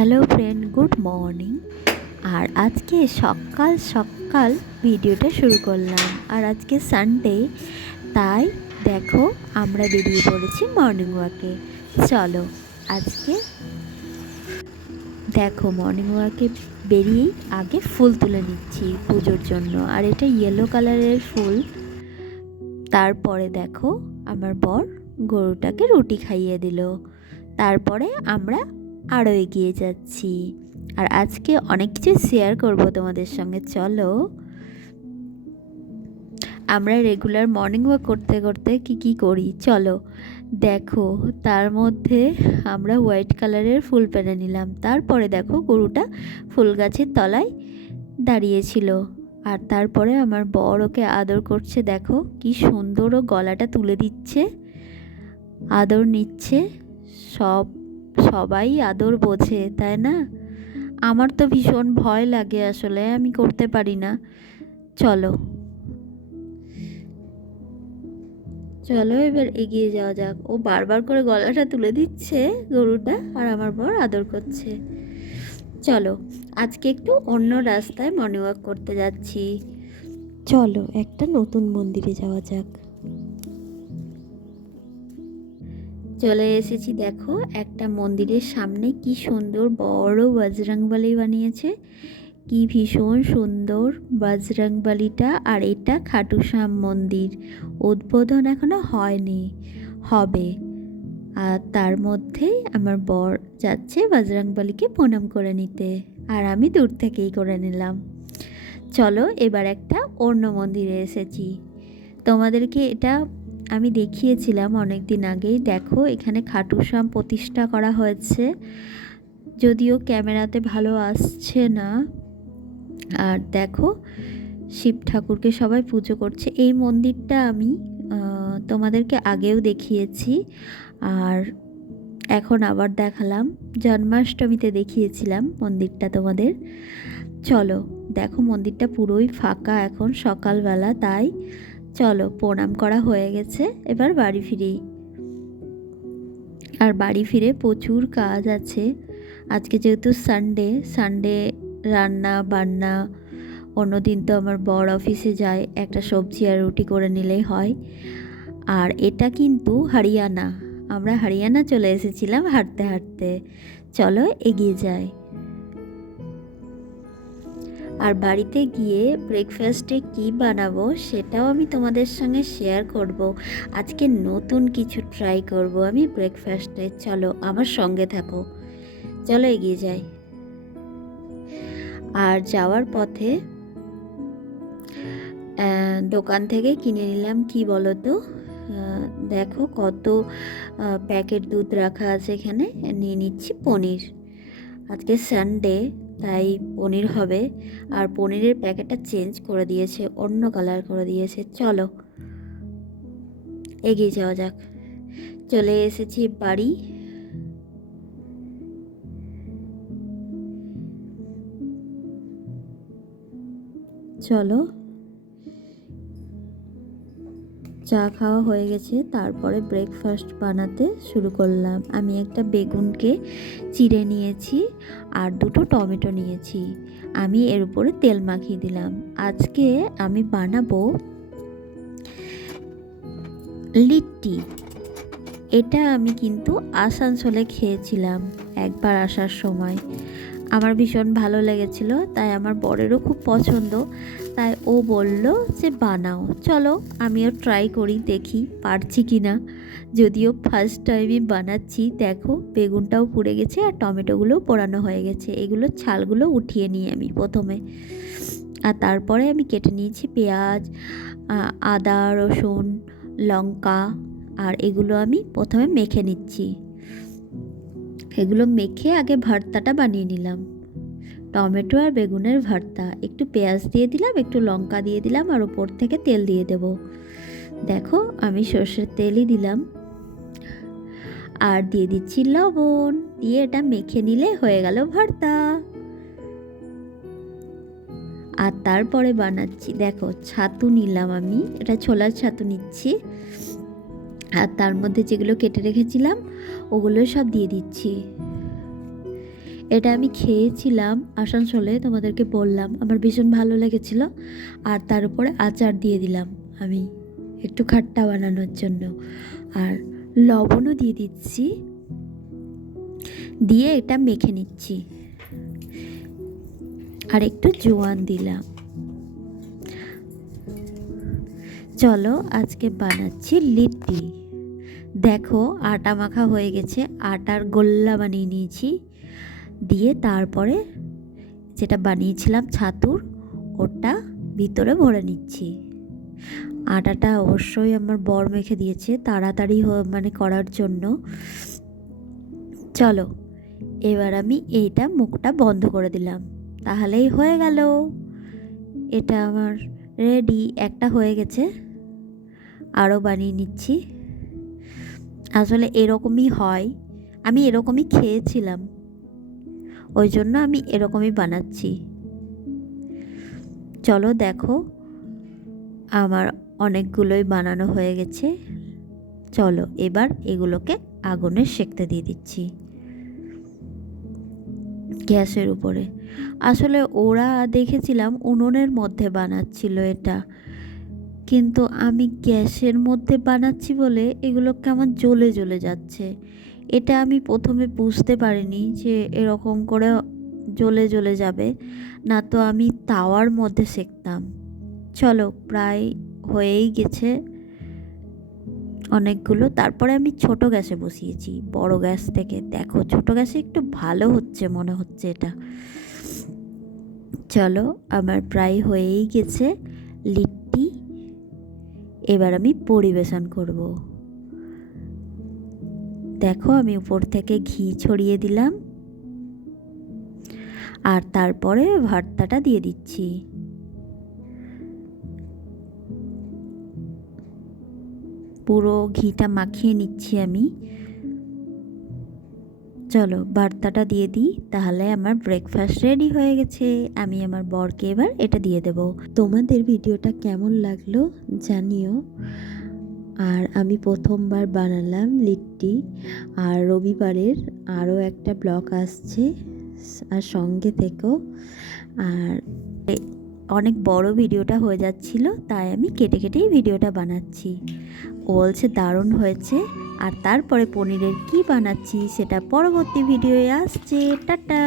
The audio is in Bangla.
Hello friend, good morning. আর আজকে সকাল সকাল ভিডিওটা শুরু করলাম। আর আজকে সানডে, তাই দেখো আমরা বেরিয়ে পড়েছি মর্নিং ওয়াকে। চলো আজকে দেখো মর্নিং ওয়াকে বেরিয়েই আগে ফুল তুলে নিচ্ছি পুজোর জন্য। আর এটা ইয়েলো কালারের ফুল। তারপরে দেখো আমার বর গরুটাকে রুটি খাইয়ে দিল। তারপরে আমরা আরও এগিয়ে যাচ্ছি। আর আজকে অনেক কিছু শেয়ার করব তোমাদের সঙ্গে। চলো আমরা রেগুলার মর্নিং ওয়াক করতে করতে কি করি চলো দেখো। তার মধ্যে আমরা হোয়াইট কালারের ফুল পেরে নিলাম। তারপরে দেখো গরুটা ফুল গাছের তলায় দাঁড়িয়েছিল। আর তারপরে আমার বর ওকে আদর করছে। দেখো কি সুন্দর ও গলাটা তুলে দিচ্ছে, আদর নিচ্ছে। সবাই আদর বোঝে, তাই না? আমার তো ভীষণ ভয় লাগে, আসলে আমি করতে পারি না। চলো চলো এবার এগিয়ে যাওয়া যাক। ও বারবার করে গলাটা তুলে দিচ্ছে গরুটা, আর আমার বর আদর করছে। চলো আজকে একটু অন্য রাস্তায় মর্নিং ওয়াক করতে যাচ্ছি। চলো একটা নতুন মন্দিরে যাওয়া যাক। চলে এসেছি। দেখো একটা মন্দিরের সামনে কি সুন্দর বড় বজরংবলী বানিয়েছে। কি ভীষণ সুন্দর বজরংবলীটা। আর এটা খাটু শ্যাম মন্দির, উদ্বোধন এখনো হয়নি, হবে। আর তার মধ্যেই আমার বর যাচ্ছে বজরংবলীকে প্রণাম করে নিতে, আর আমি দূর থেকেই করে নিলাম। চলো এবার একটা অন্য মন্দিরে এসেছি। তোমাদেরকে এটা আমি দেখিয়েছিলাম অনেক দিন আগেই। দেখো এখানে খাটু শ্যাম প্রতিষ্ঠা করা হয়েছে, যদিও ক্যামেরাতে ভালো আসছে না। আর দেখো শিব ঠাকুরকে সবাই পুজো করছে। এই মন্দিরটা আমি তোমাদেরকে আগেও দেখিয়েছি, আর এখন আবার দেখালাম। জন্মাষ্টমীতে দেখিয়েছিলাম মন্দিরটা তোমাদের। চলো দেখো মন্দিরটা পুরোই ফাঁকা এখন, সকালবেলা। তাই চলো প্রণাম করা হয়ে গেছে, এবার বাড়ি ফিরি। আর বাড়ি ফিরে প্রচুর কাজ আছে। আজকে যেহেতু সানডে রান্না বান্না। অন্যদিন তো আমার বর অফিসে যায়, একটা সবজি আর রুটি করে নিলেই হয়। আর এটা কিন্তু হরিয়ানা, আমরা হরিয়ানা চলে এসেছিলাম হাঁটতে হাঁটতে। চলো এগিয়ে যাই। আর বাড়িতে গিয়ে ব্রেকফাস্টে কি বানাবো সেটাও আমি তোমাদের সঙ্গে শেয়ার করব। আজকে নতুন কিছু ট্রাই করব আমি ব্রেকফাস্টে। চলো আমার সঙ্গে থাকো, চলো এগিয়ে যাই। আর যাওয়ার পথে দোকান থেকে কিনে নিলাম কি বলো তো, দেখো কত প্যাকেট দুধ রাখা আছে এখানে। নিয়ে নিচ্ছি পনির। আজকে সানডে, তাই পনির হবে। আর পনিরের প্যাকেটটা চেঞ্জ করে দিয়েছে, অন্য কালার করে দিয়েছে। চলো এগিয়ে যাওয়া যাক। চলে এসেছি বাড়ি। চলো চা খাওয়া হয়ে গেছে, তারপরে ব্রেকফাস্ট বানাতে শুরু করলাম। আমি একটা বেগুনকে চিড়ে নিয়েছি আর দুটো টমেটো নিয়েছি। আমি এর উপরে তেল মাখিয়ে দিলাম। আজকে আমি বানাবো লিট্টি। এটা আমি কিন্তু আসানসোলে খেয়েছিলাম একবার আসার সময়। আমার ভীষণ ভালো লেগেছিল, তাই আমার বরেরও খুব পছন্দ। তাই ও বলল যে বানাও। চলো আমিও ট্রাই করি, দেখি পারছি কি না। যদিও ফার্স্ট টাইমই বানাচ্ছি। দেখো বেগুনটাও পুড়ে গেছে আর টমেটোগুলোও পোড়ানো হয়ে গেছে। এগুলো ছালগুলো উঠিয়ে নিই আমি প্রথমে। আর তারপরে আমি কেটে নিয়েছি পেঁয়াজ, আদা, রসুন, লঙ্কা। আর এগুলো আমি প্রথমে মেখে নিচ্ছি। এগুলো মেখে আগে ভর্তাটা বানিয়ে নিলাম, টমেটো আর বেগুনের ভর্তা। একটু পেঁয়াজ দিয়ে দিলাম, একটু লঙ্কা দিয়ে দিলাম, আর ওপর থেকে তেল দিয়ে দেব। দেখো আমি সর্ষের তেলই দিলাম, আর দিয়ে দিচ্ছি লবণ। দিয়ে এটা মেখে নিলে হয়ে গেল ভর্তা। আর তারপরে বানাচ্ছি, দেখো ছাতু নিলাম আমি, এটা ছোলার ছাতু নিচ্ছি। আর তার মধ্যে যেগুলো কেটে রেখেছিলাম ওগুলো সব দিয়ে দিচ্ছি। এটা আমি খেয়েছিলাম আসানসোলে, তোমাদেরকে বললাম, আমার ভীষণ ভালো লেগেছিল। আর তার উপরে আচার দিয়ে দিলাম আমি একটু খাট্টা বানানোর জন্য, আর লবণও দিয়ে দিচ্ছি, দিয়ে এটা মেখে নিচ্ছি, আর একটু জোয়ান দিলাম। চলো আজকে বানাচ্ছি লিট্টি। দেখো আটা মাখা হয়ে গেছে, আটার গোল্লা বানিয়ে নিয়েছি, দিয়ে তারপরে যেটা বানিয়েছিলাম ছাতুর, ওটা ভিতরে ভরে নিচ্ছি। আটাটা অবশ্যই আমার বর মেখে দিয়েছে তাড়াতাড়ি মানে করার জন্য। চলো এবার আমি এইটা মুখটা বন্ধ করে দিলাম, তাহলেই হয়ে গেল। এটা আমার রেডি, একটা হয়ে গেছে, আরও বানিয়ে নিচ্ছি। আসলে এরকমই হয়, আমি এরকমই খেয়েছিলাম, ওই জন্য আমি এরকমই বানাচ্ছি। চলো দেখো আমার অনেকগুলোই বানানো হয়ে গেছে। চলো এবার এগুলোকে আগুনে সেঁকতে দিয়ে দিচ্ছি গ্যাসের উপরে। আসলে ওরা দেখেছিলাম উনুনের মধ্যে বানাচ্ছিল এটা, কিন্তু আমি গ্যাসের মধ্যে বানাচ্ছি বলে এগুলো কেমন জ্বলে জ্বলে যাচ্ছে। এটা আমি প্রথমে বুঝতে পারিনি যে এরকম করে জ্বলে জ্বলে যাবে, না তো আমি তাওয়ার মধ্যে সেঁকতাম। চলো প্রায় হয়েই গেছে অনেকগুলো। তারপরে আমি ছোট গ্যাসে বসিয়েছি বড় গ্যাস থেকে। দেখো ছোট গ্যাসে একটু ভালো হচ্ছে মনে হচ্ছে এটা। চলো আমার প্রায় হয়েই গেছে লিট্টি, এবার আমি পরিবেশন করব। দেখো আমি উপর থেকে ঘি ছড়িয়ে দিলাম, আর তারপরে ভর্তাটা দিয়ে দিচ্ছি। পুরো ঘিটা মাখিয়ে নিচ্ছি আমি। চলো ভর্তাটা দিয়ে দিই, তাহলে আমার ব্রেকফাস্ট রেডি হয়ে গেছে। আমি আমার বরকে এবার এটা দিয়ে দেব। তোমাদের ভিডিওটা কেমন লাগলো জানিও। আর আমি প্রথমবার বানালাম লিট্টি, আর রবিবারের আরও একটা ব্লগ আসছে, আর সঙ্গে থেকো। আর অনেক বড় ভিডিওটা হয়ে যাচ্ছিল, তাই আমি কেটে কেটেই ভিডিওটা বানাচ্ছি। ও বলছে দারুণ হয়েছে। আর তারপরে পনিরের কি বানাচ্ছি সেটা পরবর্তী ভিডিওয়ে আসছে। টাটা।